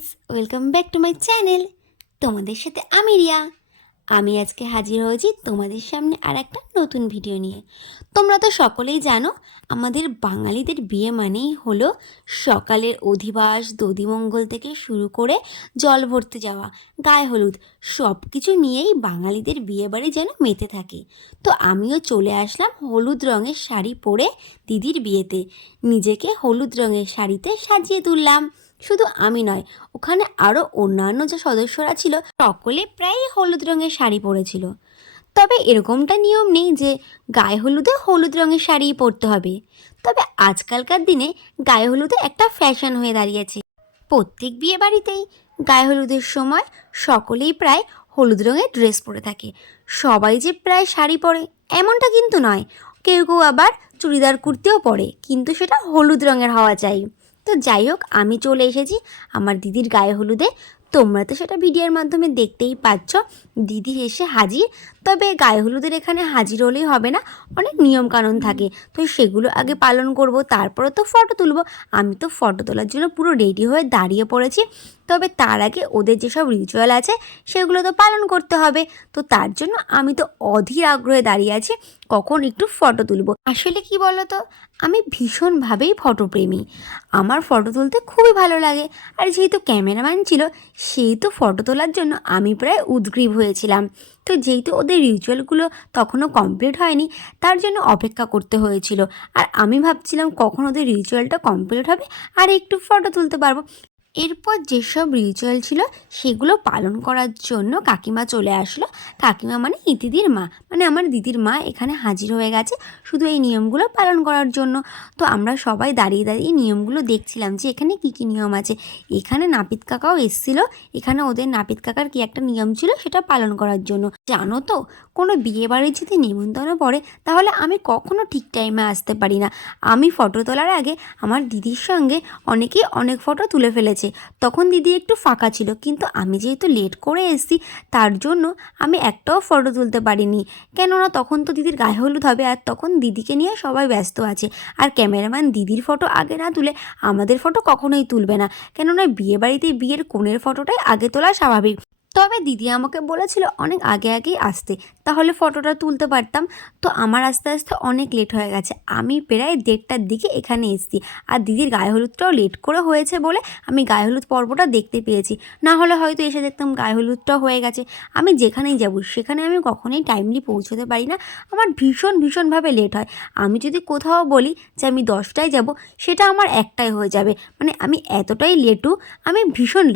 Guys, welcome back to my channel. তোমাদের সাথে আমি রিয়া। আমি আজকে হাজির হয়েছি তোমাদের সামনে আর একটা নতুন ভিডিও নিয়ে। তোমরা তো সকলেই জানো, আমাদের বাঙালিদের বিয়ে মানেই হলো সকালের অধিবাস, দধিমঙ্গল থেকে শুরু করে জল ভরতে যাওয়া, গায়ে হলুদ, সব কিছু নিয়েই বাঙালিদের বিয়ে বাড়ি যেন মেতে থাকে। তো আমিও চলে আসলাম হলুদ রঙের শাড়ি পরে দিদির বিয়েতে। নিজেকে হলুদ রঙের শাড়িতে সাজিয়ে তুললাম। শুধু আমি নয়, ওখানে আরও অন্যান্য যে সদস্যরা ছিল সকলে প্রায় হলুদ রঙের শাড়ি পরেছিল। তবে এরকমটা নিয়ম নেই যে গায়ে হলুদে হলুদ রঙের শাড়িই পরতে হবে। তবে আজকালকার দিনে গায়ে হলুদে একটা ফ্যাশন হয়ে দাঁড়িয়েছে। প্রত্যেক বিয়ে বাড়িতেই গায়ে হলুদের সময় সকলেই প্রায় হলুদ রঙের ড্রেস পরে থাকে। সবাই যে প্রায় শাড়ি পরে এমনটা কিন্তু নয়, কেউ কেউ আবার চুড়িদার কুর্তিও পরে, কিন্তু সেটা হলুদ রঙের হওয়া চাই। তো যাই হোক, আমি চলে এসেছি আমার দিদির গায়ে হলুদে। তোমরা তো সেটা ভিডিওর মাধ্যমে দেখতেই পাচ্ছ, দিদি এসে হাজির। তবে গায়ে হলুদের এখানে হাজির হলেই হবে না, অনেক নিয়মকানুন থাকে, তো সেগুলো আগে পালন করব, তারপরে তো ফটো তুলব। আমি তো ফটো তোলার জন্য পুরো রেডি হয়ে দাঁড়িয়ে পড়েছি। তবে তার আগে ওদের যেসব রিচুয়াল আছে সেগুলো তো পালন করতে হবে। তো তার জন্য আমি তো অধীর আগ্রহে দাঁড়িয়ে আছি কখন একটু ফটো তুলব। আসলে কি বলো তো, আমি ভীষণভাবেই ফটোপ্রেমী। আমার ফটো তুলতে খুবই ভালো লাগে। আর যেহেতু ক্যামেরাম্যান ছিল, সেই তো ফটো তোলার জন্য আমি প্রায় উদগ্রীব হয়েছিলাম। তো যেহেতু ওদের রিচুয়ালগুলো তখনও কমপ্লিট হয়নি, তার জন্য অপেক্ষা করতে হয়েছিল। আর আমি ভাবছিলাম কখন ওদের রিচুয়ালটা কমপ্লিট হবে আর একটু ফটো তুলতে পারবো। এরপর যেসব রিচুয়াল ছিল সেগুলো পালন করার জন্য কাকিমা চলে আসলো। কাকিমা মানে দিদির মা, মানে আমার দিদির মা এখানে হাজির হয়ে গেছে শুধু এই নিয়মগুলো পালন করার জন্য। তো আমরা সবাই দাঁড়িয়ে দাঁড়িয়ে নিয়মগুলো দেখছিলাম যে এখানে কী কী নিয়ম আছে। এখানে নাপিত কাকাও এসেছিলো, এখানে ওদের নাপিত কাকার কি একটা নিয়ম ছিল সেটা পালন করার জন্য। জানো তো, কোনো বিয়ে বাড়ির যদি নিমন্ত্রণ পড়ে তাহলে আমি কখনো ঠিক টাইমে আসতে পারি না। আমি ফটো তোলার আগে আমার দিদির সঙ্গে অনেকেই অনেক ফটো তুলে ফেলেছে। তখন দিদি একটু ফাঁকা ছিল, কিন্তু আমি যেহেতু লেট করে এসেছি তার জন্য আমি একটাও ফটো তুলতে পারিনি। কেননা তখন তো দিদির গায়ে হলুদ হবে, আর তখন দিদিকে নিয়ে সবাই ব্যস্ত আছে। আর ক্যামেরাম্যান দিদির ফটো আগে না তুলে আমাদের ফটো কখনোই তুলবে না, কেননা বিয়েবাড়িতে বিয়ের কনের ফটোটাই আগে তোলা স্বাভাবিক। তবে দিদি আমাকে বলেছিল অনেক আগে আগেই আসতে, তাহলে ফটোটা তুলতে পারতাম। তো আমার আস্তে আস্তে অনেক লেট হয়ে গেছে, আমি প্রায় 1:30টার দিকে এখানে এসেছি। আর দিদির গায়ে হলুদটাও লেট করে হয়েছে বলে আমি গায়ে হলুদ পর্বটা দেখতে পেয়েছি, না হলে হয়তো এসে দেখতাম গায়ে হলুদটাও হয়ে গেছে। আমি যেখানেই যাব সেখানে আমি কখনোই টাইমলি পৌঁছতে পারি না, আমার ভীষণভাবে লেট হয়। আমি যদি কোথাও বলি যে আমি 10টায় যাব, সেটা আমার 1টায় হয়ে যাবে। মানে আমি এতটাই লেটু। আমি ভীষণ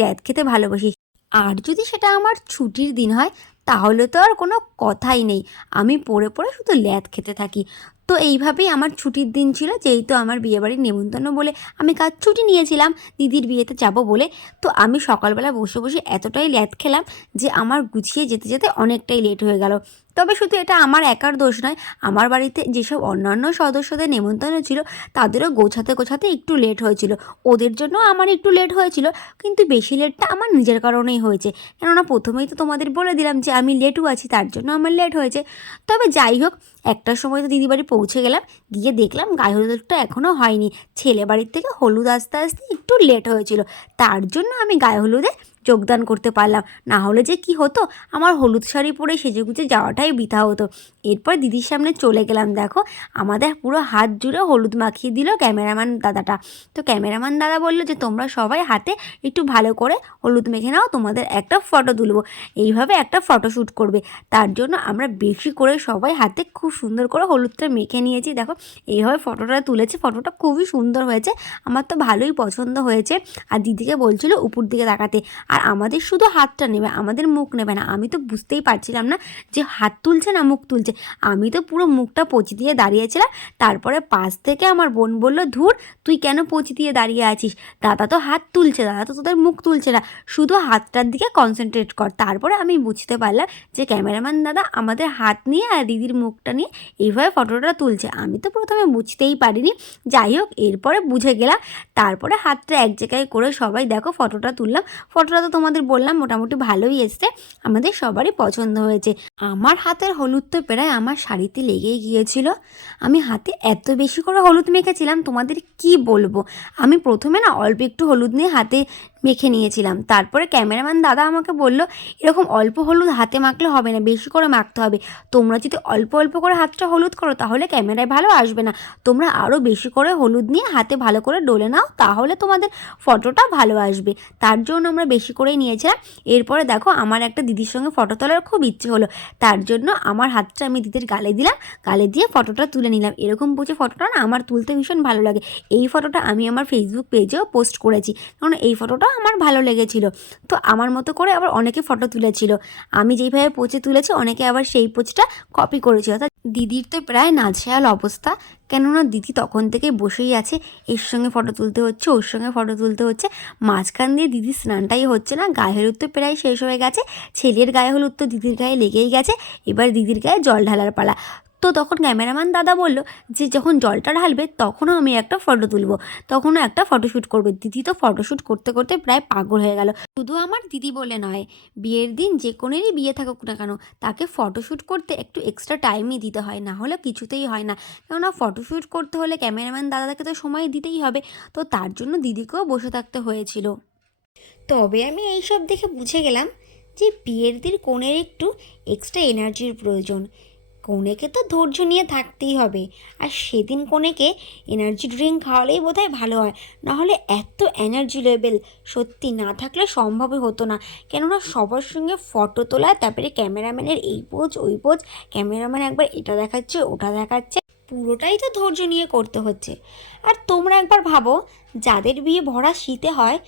ল্যাদ খেতে ভালোবাসি। আর যদি সেটা আমার ছুটির দিন হয় তাহলে তো আর কোনো কথাই নেই, আমি পড়ে পড়ে শুধু ল্যাদ খেতে থাকি। তো এইভাবেই আমার ছুটির দিন ছিল, যেহেতু আমার বিয়েবাড়ির নেমন্তন্ন বলে আমি কাজ ছুটি নিয়েছিলাম দিদির বিয়েতে যাব বলে। তো আমি সকালবেলা বসে বসে এতটাই ল্যাদ খেলাম যে আমার গুছিয়ে যেতে যেতে অনেকটাই লেট হয়ে গেল। তবে শুধু এটা আমার একার দোষ নয়, আমার বাড়িতে যেসব অন্যান্য সদস্যদের নেমন্তন্ন ছিল তাদেরও গোছাতে একটু লেট হয়েছিল। ওদের জন্য আমার একটু লেট হয়েছিল, কিন্তু বেশি লেটটা আমার নিজের কারণেই হয়েছে। কেননা প্রথমেই তো তোমাদের বলে দিলাম যে আমি লেটও আছি, তার জন্য আমার লেট হয়েছে। তবে যাই হোক, একটার সময় তো দিদি বাড়ি পৌঁছে গেলাম, গিয়ে দেখলাম গায়ে হলুদটা এখনও হয়নি। ছেলে বাড়ির থেকে হলুদ আসতে আসতে একটু লেট হয়েছিল, তার জন্য আমি গায়ে হলুদে যোগদান করতে পারলাম। না হলে যে কি হতো, আমার হলুদ শাড়ি পরে সেজেগুজে যাওয়াটাই বৃথা হতো। এরপর দিদির সামনে চলে গেলাম। দেখো, আমাদের পুরো হাত জুড়ে হলুদ মাখিয়ে দিল ক্যামেরাম্যান দাদাটা। তো ক্যামেরাম্যান দাদা বললো যে তোমরা সবাই হাতে একটু ভালো করে হলুদ মেখে নাও, তোমাদের একটা ফটো তুলবো। এইভাবে একটা ফটোশ্যুট করবে, তার জন্য আমরা বেশি করে সবাই হাতে খুব সুন্দর করে হলুদটা মেখে নিয়েছি। দেখো, এইভাবে ফটোটা তুলেছি, ফটোটা খুবই সুন্দর হয়েছে, আমার তো ভালোই পছন্দ হয়েছে। আর দিদিকে বলছিল উপর দিকে তাকাতে, আর আমাদের শুধু হাতটা নেবে, আমাদের মুখ নেবে না। আমি তো বুঝতেই পারছিলাম না যে হাত তুলছে না মুখ তুলছে, আমি তো পুরো মুখটা পচি দিয়ে দাঁড়িয়েছিলাম। তারপরে পাশ থেকে আমার বোন বলল, ধুর, তুই কেন পচি দিয়ে দাঁড়িয়ে আছিস, দাদা তো হাত তুলছে, দাদা তো তোদের মুখ তুলছে না, শুধু হাতটার দিকে কনসেন্ট্রেট কর। তারপরে আমি বুঝতে পারলাম যে ক্যামেরাম্যান দাদা আমাদের হাত নিয়ে আর দিদির মুখটা নিয়ে এইভাবে ফটোটা তুলছে। আমি তো প্রথমে বুঝতেই পারিনি, যাই হোক এরপরে বুঝে গেলাম। তারপরে হাতটা এক জায়গায় করে সবাই দেখো ফটোটা তুললাম। ফটোটা তো তোমাদের বললাম মোটামুটি ভালোই এসছে, আমাদের সবারই পছন্দ হয়েছে। আমার হাতের হলুদ তো প্রায় আমার শাড়িতে লেগেই গিয়েছিল। আমি হাতে এত বেশি করে হলুদ মেখেছিলাম তোমাদের কি বলবো। আমি প্রথমে না অল্প একটু হলুদ নিয়ে হাতে মেখে নিয়েছিলাম, তারপরে ক্যামেরাম্যান দাদা আমাকে বলল এরকম অল্প হলুদ হাতে মাখলে হবে না, বেশি করে মাখতে হবে। তোমরা যদি অল্প অল্প করে হাতটা হলুদ করো তাহলে ক্যামেরায় ভালো আসবে না, তোমরা আরও বেশি করে হলুদ নিয়ে হাতে ভালো করে ডলে নাও, তাহলে তোমাদের ফটোটা ভালো আসবে। তার জন্য আমরা বেশি করেই নিয়েছিলাম। এরপরে দেখো আমার একটা দিদির সঙ্গে ফটো তোলার খুব ইচ্ছে হলো, তার জন্য আমার হাতটা আমি দিদির গালে দিলাম, গালে দিয়ে ফটোটা তুলে নিলাম। এরকম বুঝে ফটোটা না আমার তুলতে ভীষণ ভালো লাগে। এই ফটোটা আমি আমার ফেসবুক পেজেও পোস্ট করেছি, কারণ এই ফটোটা আমার ভালো লেগেছিল। তো আমার মতো করে আবার অনেকে ফটো তুলেছিল, আমি যেইভাবে পোজে তুলেছি অনেকে আবার সেই পোজটা কপি করেছিল। অর্থাৎ দিদির তো প্রায় নাজেহাল অবস্থা, কেননা দিদি তখন থেকে বসেই আছে, এর সঙ্গে ফটো তুলতে হচ্ছে, ওর সঙ্গে ফটো তুলতে হচ্ছে। মাঝখান দিয়ে দিদির স্নানটাই হচ্ছে না, গায়ে হলুদ তো প্রায় শেষ হয়ে গেছে, ছেলের গায়ে হলুদ তো দিদির গায়ে লেগেই গেছে, এবার দিদির গায়ে জল ঢালার পালা। তো তখন ক্যামেরাম্যান দাদা বলল যে যখন জলটা ঢালবে তখনও আমি একটা ফটো তুলবো, তখনও একটা ফটোশ্যুট করবে। দিদি তো ফটোশ্যুট করতে করতে প্রায় পাগল হয়ে গেল। শুধু আমার দিদি বলে নয়, বিয়ের দিন যে কোনেরই বিয়ে থাকুক না কেন তাকে ফটোশ্যুট করতে একটু এক্সট্রা টাইমই দিতে হয়, না হলে কিছুতেই হয় না। কেননা ফটোশ্যুট করতে হলে ক্যামেরাম্যান দাদাকে তো সময় দিতেই হবে, তো তার জন্য দিদিকেও বসে থাকতে হয়েছিল। তবে আমি এইসব দেখে বুঝে গেলাম যে বিয়ের দিন কনের একটু এক্সট্রা এনার্জির প্রয়োজন। কনেকে তো ধৈর্য নিয়ে থাকতেই হবে, আর সেদিন কনেকে এনার্জি ড্রিঙ্ক খাওয়ালেই বোধহয় ভালো হয়, নাহলে এত এনার্জি লেভেল সত্যি না থাকলে সম্ভবই হতো না। কেননা সবার সঙ্গে ফটো তোলা, তারপরে ক্যামেরাম্যানের এই পোজ ওই পোজ, ক্যামেরাম্যান একবার এটা দেখাচ্ছে ওটা দেখাচ্ছে, পুরোটাই তো ধৈর্য নিয়ে করতে হচ্ছে। আর তোমরা একবার ভাবো, যাদের বিয়ে ভরা শীতে হয়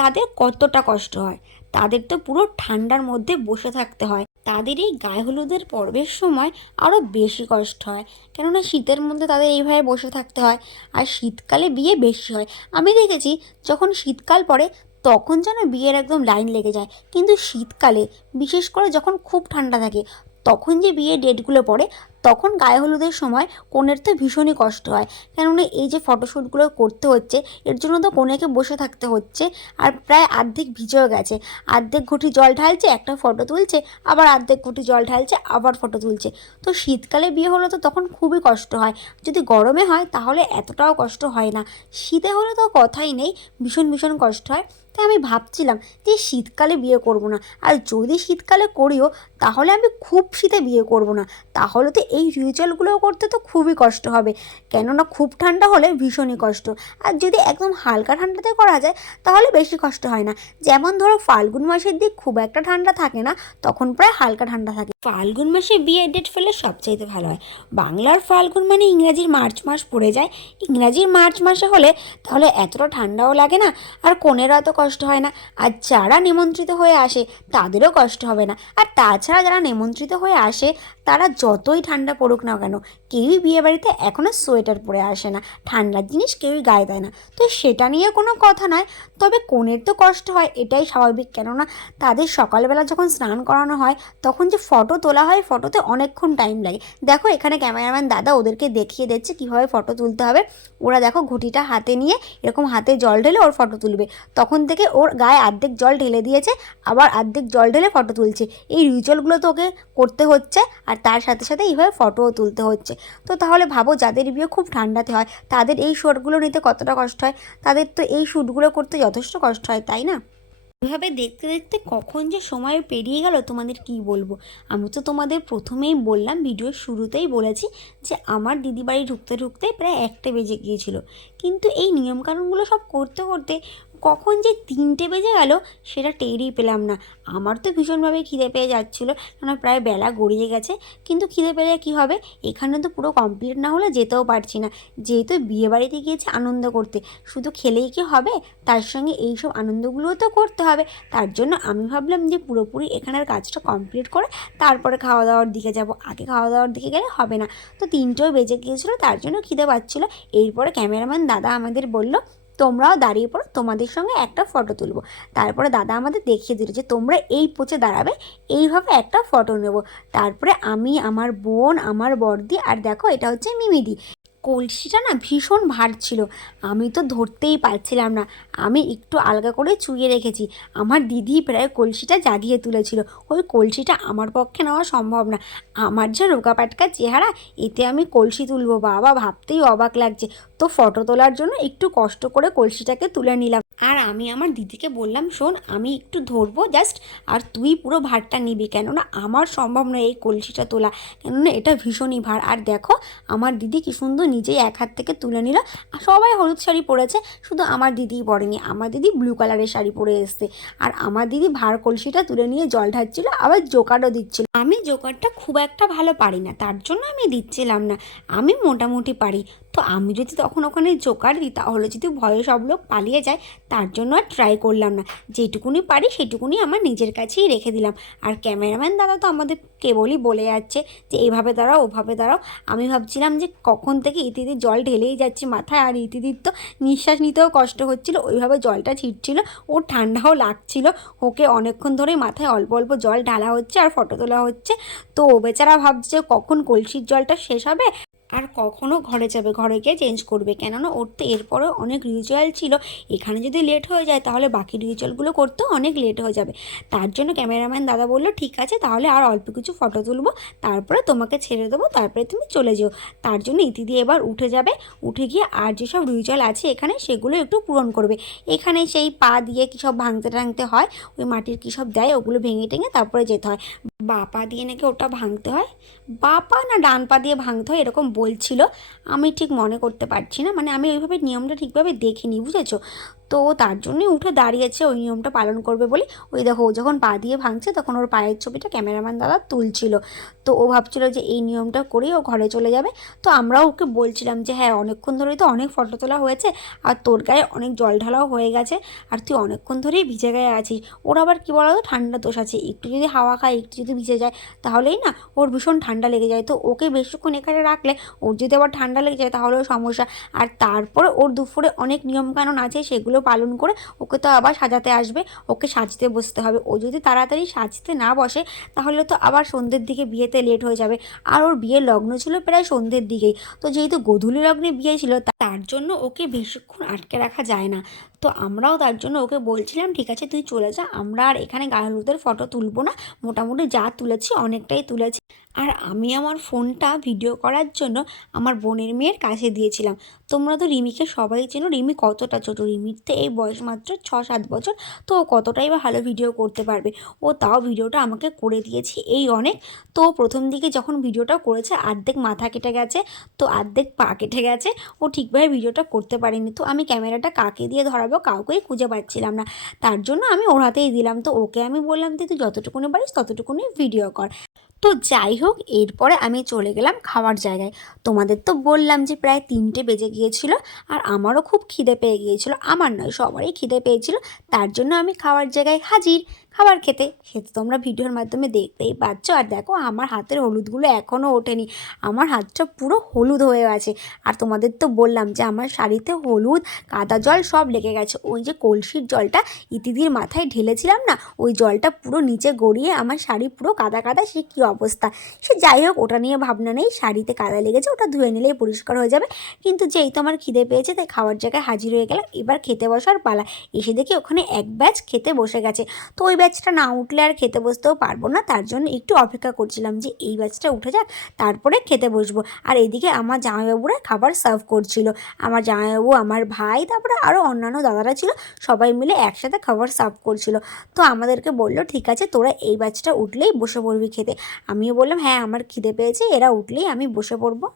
তাদের কতটা কষ্ট হয়, তাদের তো পুরো ঠান্ডার মধ্যে বসে থাকতে হয়, তাদের এই গায়ে হলুদের পর্বের সময় আরও বেশি কষ্ট হয়, কেননা শীতের মধ্যে তাদের এইভাবে বসে থাকতে হয়। আর শীতকালে বিয়ে বেশি হয়, আমি দেখেছি যখন শীতকাল পড়ে তখন যেন বিয়ের একদম লাইন লেগে যায়, কিন্তু শীতকালে বিশেষ করে যখন খুব ঠান্ডা থাকে তখন যে বিয়ের ডেটগুলো পড়ে তখন গায়ে হলুদের সময় কনের তো ভীষণই কষ্ট হয়। কেননা এই যে ফটোশ্যুটগুলো করতে হচ্ছে এর জন্য তো কনেকে বসে থাকতে হচ্ছে, আর প্রায় অর্ধেক ভিজেও গেছে, অর্ধেক ঘটি জল ঢালছে একটা ফটো তুলছে, আবার অর্ধেক ঘটি জল ঢালছে আবার ফটো তুলছে। তো শীতকালে বিয়ে হলে তো তখন খুবই কষ্ট হয়, যদি গরমে হয় তাহলে এতটাও কষ্ট হয় না, শীতে হলে তো কথাই নেই, ভীষণ ভীষণ কষ্ট হয়। তাই আমি ভাবছিলাম যে শীতকালে বিয়ে করব না, আর যদি শীতকালে করিও তাহলে আমি খুব শীতে বিয়ে করব না, তাহলে তো এই রিচুয়ালগুলো করতে তো খুবই কষ্ট হবে, কেননা খুব ঠান্ডা হলে ভীষণই কষ্ট। আর যদি একদম হালকা ঠান্ডাতে করা যায় তাহলে বেশি কষ্ট হয় না। যেমন ধরো ফাল্গুন মাসের দিক খুব একটা ঠান্ডা থাকে না, তখন প্রায় হালকা ঠান্ডা থাকে। ফাল্গুন মাসে বিয়ের ডেট ফেলে সবচাইতে ভালো হয়। বাংলার ফাল্গুন মানে ইংরাজির মার্চ মাস পড়ে যায়, ইংরাজির মার্চ মাসে হলে তাহলে এতটা ঠান্ডাও লাগে না, আর কনেরও এত কষ্ট হয় না, আর যারা নিমন্ত্রিত হয়ে আসে তাদেরও কষ্ট হবে না। আর তাছাড়া যারা নিমন্ত্রিত হয়ে আসে তারা যতই ঠান্ডা পড়ুক না কেন, কেউই বিয়েবাড়িতে এখনও সোয়েটার পরে আসে না, ঠান্ডার জিনিস কেউই গায়ে দেয় না, তো সেটা নিয়ে কোনো কথা নয়। তবে কনের তো কষ্ট হয় এটাই স্বাভাবিক, কেননা তাদের সকালবেলা যখন স্নান করানো হয় তখন যে ফটো তোলা হয় ফটোতে অনেকক্ষণ টাইম লাগে। দেখো এখানে ক্যামেরাম্যান দাদা ওদেরকে দেখিয়ে দিচ্ছে কীভাবে ফটো তুলতে হবে। ওরা দেখো ঘটিটা হাতে নিয়ে এরকম হাতে জল ঢেলে ওর ফটো তুলবে, তখন থেকে ওর গায়ে অর্ধেক জল ঢেলে দিয়েছে, আবার অর্ধেক জল ঢেলে ফটো তুলছে। এই রিচুয়ালগুলো তো ওকে করতে হচ্ছে, আর তার সাথে সাথে এইভাবে ফটোও তুলতে হচ্ছে। তো তাহলে ভাবো যাদের বিয়ে খুব ঠান্ডাতে হয় তাদের এই শ্যুটগুলো নিতে কতটা কষ্ট হয়, তাদের তো এই শ্যুটগুলো করতে যথেষ্ট কষ্ট হয়, তাই না? এভাবে দেখতে দেখতে কখন যে সময় পেরিয়ে গেল তোমাদের কি বলবো। আমি তো তোমাদের প্রথমেই বললাম, ভিডিওর শুরুতেই বলেছি যে আমার দিদি বাড়ি ঢুকতে ঢুকতে প্রায় 1টে বেজে গিয়েছিল, কিন্তু এই নিয়মকানুনগুলো সব করতে করতে কখন যে 3টে বেজে গেল সেটা টেরই পেলাম না। আমার তো ভীষণভাবে খিদে পেয়ে যাচ্ছিলো, কেন প্রায় বেলা গড়িয়ে গেছে, কিন্তু খিদে পেলে কী হবে, এখানে তো পুরো কমপ্লিট না হলে যেতেও পারছি না, যেহেতু বিয়েবাড়িতে গিয়েছি আনন্দ করতে, শুধু খেলেই কি হবে, তার সঙ্গে এইসব আনন্দগুলোও তো করতে হবে। তার জন্য আমি ভাবলাম যে পুরোপুরি এখানের কাজটা কমপ্লিট করে তারপরে খাওয়া দাওয়ার দিকে যাব, আগে খাওয়া দাওয়ার দিকে গেলে হবে না। তো 3টেও বেজে গিয়েছিলো, তার জন্য খিদে পাচ্ছিলো। এরপরে ক্যামেরাম্যান দাদা আমাদের বলল তোমরাও দাঁড়িয়ে পড়ো, তোমাদের সঙ্গে একটা ফটো তুলবো। তারপরে দাদা আমাদের দেখিয়ে দিল যে তোমরা এই পোজে দাঁড়াবে, এইভাবে একটা ফটো নেব। তারপরে আমি, আমার বোন, আমার বড়দি, আর দেখো এটা হচ্ছে মিমিদি, কলসিটা না ভীষণ ভার ছিল, আমি তো ধরতেই পারছিলাম না। আমি একটু আলগা করে চুইয়ে রেখেছি, আমার দিদি প্রায় কলসিটা জাগিয়ে তুলেছিল। ওই কলসিটা আমার পক্ষে নেওয়া সম্ভব না, আমার যে রোগা পাটকা চেহারা, এতে আমি কলসি তুলবো বাবা, ভাবতেই অবাক লাগছে। তো ফটো তোলার জন্য একটু কষ্ট করে কলসিটাকে তুলে নিলাম। আর আমি আমার দিদিকে বললাম, শোন আমি একটু ধরবো জাস্ট, আর তুই পুরো ভারটা নিবি, কেননা আমার সম্ভব নয় এই কলসিটা তোলা, কেননা এটা ভীষণই ভার। আর দেখো আমার দিদি কি সুন্দর নিজেই এক হাত থেকে তুলে নিল। আর সবাই হলুদ শাড়ি পরেছে, শুধু আমার দিদিই পরেনি, আমার দিদি ব্লু কালারের শাড়ি পরে এসছে। আর আমার দিদি ভার কলসিটা তুলে নিয়ে জল ঢালছিল, আবার জোকারও দিচ্ছিল। আমি জোকারটা খুব একটা ভালো পারি না, তার জন্য আমি দিচ্ছিলাম না, আমি মোটামুটি পারি। তো আমি যদি তখন ওখানে জোকার দিই তাহলে যদি ভয়ে সব লোক পালিয়ে যায়, তার জন্য আর ট্রাই করলাম না। যেটুকুনি পারি সেটুকুনি আমার নিজের কাছেই রেখে দিলাম। আর ক্যামেরাম্যান দাদা তো আমাদের কেবলই বলে যাচ্ছে যে এইভাবে দাঁড়াও ওভাবে দাঁড়াও। আমি ভাবছিলাম যে কখন থেকে ইতিদির জল ঢেলেই যাচ্ছে মাথায়, আর ইতিদির তো নিঃশ্বাস নিতেও কষ্ট হচ্ছিল, ওইভাবে জলটা ছিটছিল, ওর ঠান্ডাও লাগছিল। ওকে অনেকক্ষণ ধরে মাথায় অল্প অল্প জল ঢালা হচ্ছে আর ফটো তোলা হচ্ছে। তো ও বেচারা ভাবছে কখন কলসির জলটা শেষ হবে আর কখনও ঘরে যাবে, ঘরে গিয়ে চেঞ্জ করবে, কেননা ওর তো এরপরেও অনেক রিচুয়াল ছিল। এখানে যদি লেট হয়ে যায় তাহলে বাকি রিচুয়ালগুলো করতেও অনেক লেট হয়ে যাবে। তার জন্য ক্যামেরাম্যান দাদা বললো, ঠিক আছে তাহলে আর অল্প কিছু ফটো তুলবো, তারপরে তোমাকে ছেড়ে দেবো, তারপরে তুমি চলে যেও। তার জন্য ইতিদি এবার উঠে যাবে, উঠে গিয়ে আর যেসব রিচুয়াল আছে এখানে সেগুলো একটু পূরণ করবে। এখানে সেই পা দিয়ে কী সব ভাঙতে টাঙতে হয়, ওই মাটির কী সব দেয়, ওগুলো ভেঙে টেঙে তারপরে যেতে হয়। বা পা দিয়ে নাকি ওটা ভাঙতে হয়, বা পা না ডান পা দিয়ে ভাঙতে হয় এরকম বলছিল, আমি ঠিক মনে করতে পারছি না, মানে আমি ওইভাবে নিয়মটা ঠিকভাবে দেখিনি, বুঝেছো। তো তার জন্যই উঠে দাঁড়িয়েছে ওই নিয়মটা পালন করবে বলে। ওই দেখো ও যখন পা দিয়ে ভাঙছে তখন ওর পায়ের ছবিটা ক্যামেরাম্যান দাদা তুলছিল। তো ও ভাবছিল যে এই নিয়মটা করেই ও ঘরে চলে যাবে। তো আমরাও ওকে বলছিলাম যে হ্যাঁ অনেকক্ষণ ধরেই তো অনেক ফটো তোলা হয়েছে, আর তোর গায়ে অনেক জল ঢালাও হয়ে গেছে, আর তুই অনেকক্ষণ ধরেই ভিজে গায়ে আছিস। ওর আবার কী বলো তো, ঠান্ডা দোষ আছে, একটু যদি হাওয়া খায় একটু যদি ভিজে যায় তাহলেই না ওর ভীষণ ঠান্ডা লেগে যায়। তো ওকে বেশিক্ষণ এখানে রাখলে ওর যদি আবার ঠান্ডা লেগে যায় তাহলেও সমস্যা। আর তারপরে ওর দুপুরে অনেক নিয়মকানুন আছে, সেগুলো পালন করে ওকে তো আবার সাজাতে আসবে, ওকে সাজতে বসতে হবে। ও যদি তাড়াতাড়ি সাজতে না বসে তাহলে তো আবার সন্ধ্যের দিকে বিয়েতে লেট হয়ে যাবে। আর ওর বিয়ের লগ্ন ছিল প্রায় সন্ধ্যের দিকেই, তো যেহেতু গোধূলি লগ্নে বিয়ে ছিল তার জন্য ওকে বেশিক্ষণ আটকে রাখা যায় না। তো আমরাও তার জন্য ওকে বলছিলাম ঠিক আছে তুই চলে যা, আমরা আর এখানে গায়ে হলুদের ফটো তুলবো না, মোটামুটি যা তুলেছি অনেকটাই তুলেছি। আর আমি আমার ফোনটা ভিডিও করার জন্য আমার বোনের মেয়ের কাছে দিয়েছিলাম। তোমরা তো রিমিকে সবাই চেনো, রিমি কতটা ছোটো, রিমির তো এই বয়স মাত্র 6-7 বছর, তো ও কতটাই বা ভালো ভিডিও করতে পারবে। ও তাও ভিডিওটা আমাকে করে দিয়েছি এই অনেক। তো প্রথম দিকে যখন ভিডিওটা করেছে অর্ধেক মাথা কেটে গেছে, তো অর্ধেক পা কেটে গেছে, ও ঠিকভাবে ভিডিওটা করতে পারেনি। তো আমি ক্যামেরাটা কাকে দিয়ে ধরাবো কাউকেই খুঁজে পাচ্ছিলাম না, তার জন্য আমি ওর হাতেই দিলাম। তো ওকে আমি বললাম যে তুই যতটুকুনি পারিস ততটুকুনি ভিডিও কর। তো যাই হোক, এরপরে আমি চলে গেলাম খাওয়ার জায়গায়। তোমাদের তো বললাম যে প্রায় 3টে বেজে গিয়েছিল, আর আমারও খুব খিদে পেয়ে গিয়েছিল, আমার নয় সবারই খিদে পেয়েছিল। তার জন্য আমি খাওয়ার জায়গায় হাজির খাবার খেতে খেতে তোমরা ভিডিওর মাধ্যমে দেখতেই পাচ্ছ। আর দেখো আমার হাতের হলুদগুলো এখনও ওঠেনি, আমার হাতটা পুরো হলুদ হয়ে আছে। আর তোমাদের তো বললাম যে আমার শাড়িতে হলুদ কাদা জল সব লেগে গেছে, ওই যে কলসির জলটা ইতিদির মাথায় ঢেলেছিলাম না, ওই জলটা পুরো নিচে গড়িয়ে আমার শাড়ি পুরো কাদা কাদা, সে কী অবস্থা। সে যাই হোক, ওটা নিয়ে ভাবনা নেই, শাড়িতে কাদা লেগেছে ওটা ধুয়ে নিলেই পরিষ্কার হয়ে যাবে। কিন্তু যেই তো আমার খিদে পেয়েছে তাই খাওয়ার জায়গায় হাজির হয়ে গেলাম, এবার খেতে বসার পালা। এসে দেখি ওখানে এক ব্যাচ খেতে বসে গেছে। তো ওই ব্যাচটা না উঠলে আর খেতে বসতেও পারবো না, তার জন্য একটু অপেক্ষা করছিলাম যে এই ব্যাচটা উঠে যাক তারপরে খেতে বসবো। আর এদিকে আমার জামাইবাবুরা খাবার সার্ভ করছিল, আমার জামাইবাবু, আমার ভাই, তারপরে আরও অন্যান্য দাদারা ছিল, সবাই মিলে একসাথে খাবার সার্ভ করছিল। তো আমাদেরকে বললো ঠিক আছে তোরা এই ব্যাচটা উঠলেই বসে পড়বি খেতে। আমিও বললাম হ্যাঁ আমার খিদে পেয়েছে, এরা উঠলেই আমি বসে পড়বো।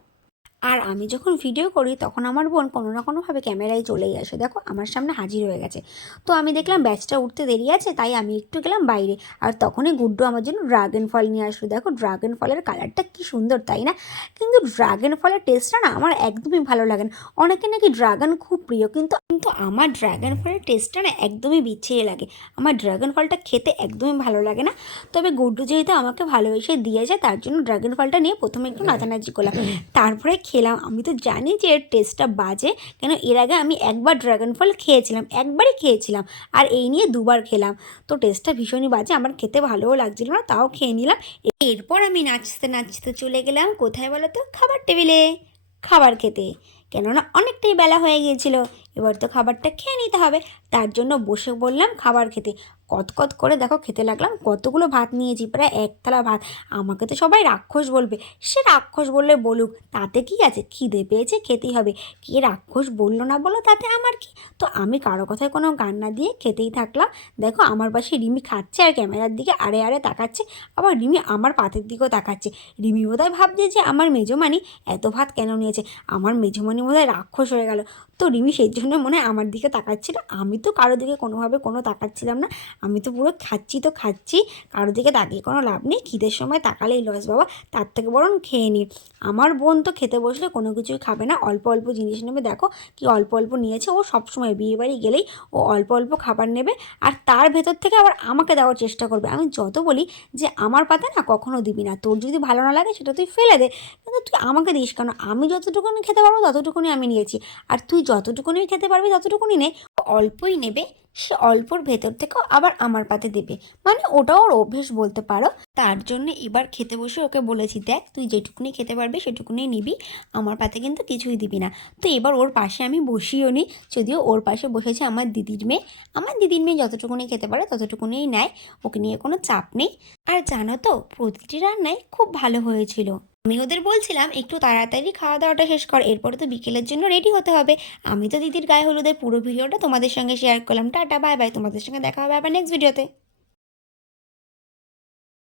আর আমি যখন ভিডিও করি তখন আমার বোন কোনো না কোনোভাবে ক্যামেরায় চলেই আসে, দেখো আমার সামনে হাজির হয়ে গেছে। তো আমি দেখলাম ব্যাচটা উঠতে দেরি আছে, তাই আমি একটু গেলাম বাইরে। আর তখনই গুড্ডু আমার জন্য ড্রাগন ফল নিয়ে আসলো। দেখো ড্রাগন ফলের কালারটা কি সুন্দর, তাই না? কিন্তু ড্রাগন ফলের টেস্টটা না আমার একদমই ভালো লাগে না। অনেকে নাকি ড্রাগন খুব প্রিয়, কিন্তু কিন্তু আমার ড্রাগন ফলের টেস্টটা না একদমই বিচ্ছিরি লাগে। আমার ড্রাগন ফলটা খেতে একদমই ভালো লাগে না। তবে গুড্ডু যেহেতু আমাকে ভালোবেসে দিয়েছে তার জন্য ড্রাগন ফলটা নিয়ে প্রথমে একটু নাচানাচি করলাম, তারপরে খেলাম। আমি তো জানি যে এর টেস্টটা বাজে, কেন এর আগে আমি একবার ড্রাগন ফল খেয়েছিলাম, একবারই খেয়েছিলাম, আর এই নিয়ে দুবার খেলাম। তো টেস্টটা ভীষণই বাজে, আমার খেতে ভালোও লাগছিল না, তাও খেয়ে নিলাম। এরপর আমি নাচতে নাচতে চলে গেলাম কোথায় বলো তো, খাবার টেবিলে। খাবার খেতে, কেননা অনেকটাই বেলা হয়ে গিয়েছিল। এবার তো খাবারটা খেয়ে নিতে হবে, তার জন্য বসে বললাম খাবার খেতে। কতকত করে দেখো খেতে লাগলাম, কতগুলো ভাত নিয়েছি, প্রায় এক থালা ভাত। আমাকে তো সবাই রাক্ষস বলবে, সে রাক্ষস বললে বলুক, তাতে কি আছে, খিদে পেয়েছে খেতেই হবে। কে রাক্ষস বললো না বলো তাতে আমার কি। তো আমি কারো কথায় কোনো গান না দিয়ে খেতেই থাকলাম। দেখো আমার পাশে রিমি খাচ্ছে আর ক্যামেরার দিকে আড়ে আড়ে তাকাচ্ছে, আবার রিমি আমার পাতের দিকেও তাকাচ্ছে। রিমি বোধহয় ভাবছে যে আমার মেজমানি এত ভাত কেন নিয়েছে, আমার মেজমানি বোধহয় রাক্ষস হয়ে গেল। তো রিমি সেই জন্য মনে হয় আমার দিকে তাকাচ্ছিল, আমি তো কারো দিকে কোনোভাবে কোনো তাকাচ্ছিলাম না। আমি তো পুরো খাচ্ছি তো খাচ্ছি, কারো দিকে তাকিয়ে কোনো লাভ নেই, খিদের সময় তাকালেই লস বাবা, তার থেকে বরং খেয়ে নিই। আমার বোন তো খেতে বসলে কোনো কিছুই খাবে না, অল্প অল্প জিনিস নেবে। দেখো কি অল্প অল্প নিয়েছে, ও সবসময় বিয়েবাড়ি গেলেই ও অল্প অল্প খাবার নেবে, আর তার ভেতর থেকে আবার আমাকে দেওয়ার চেষ্টা করবে। আমি যত বলি যে আমার পাতে না কখনো দিবি না, তোর যদি ভালো না লাগে সেটা তুই ফেলে দে, কিন্তু তুই আমাকে দিস কেন, আমি যতটুকুনি খেতে পারবো ততটুকুনি আমি নিয়েছি, আর তুই যতটুকুনি খেতে পারবি ততটুকুনি নে। অল্পই নেবে, সে অল্পর ভেতর থেকেও আবার আমার পাতে দেবে, মানে ওটা ওর অভ্যেস বলতে পারো। তার জন্য এবার খেতে বসে ওকে বলেছি, দেখ তুই যেটুকুনি খেতে পারবি সেটুকুনি নিবি, আমার পাতে কিন্তু কিছুই দিবি না। তো এবার ওর পাশে আমি বসিও নি, যদিও ওর পাশে বসেছে আমার দিদির মেয়ে। আমার দিদির মেয়ে যতটুকুনি খেতে পারে ততটুকুনিই নেয়, ওকে নিয়ে কোনো চাপ নেই। আর জানো তো প্রতিটি রান্নাই খুব ভালো হয়েছিল। আমি ওদের বলছিলাম একটু তাড়াতাড়ি খাওয়া দাওয়াটা শেষ কর, এরপরে তো বিকেলের জন্য রেডি হতে হবে। আমি তো দিদির গায়ে হলুদের পুরো ভিডিওটা তোমাদের সঙ্গে শেয়ার করলাম। টাটা বাই বাই, তোমাদের সঙ্গে দেখা হবে আবার নেক্সট ভিডিওতে।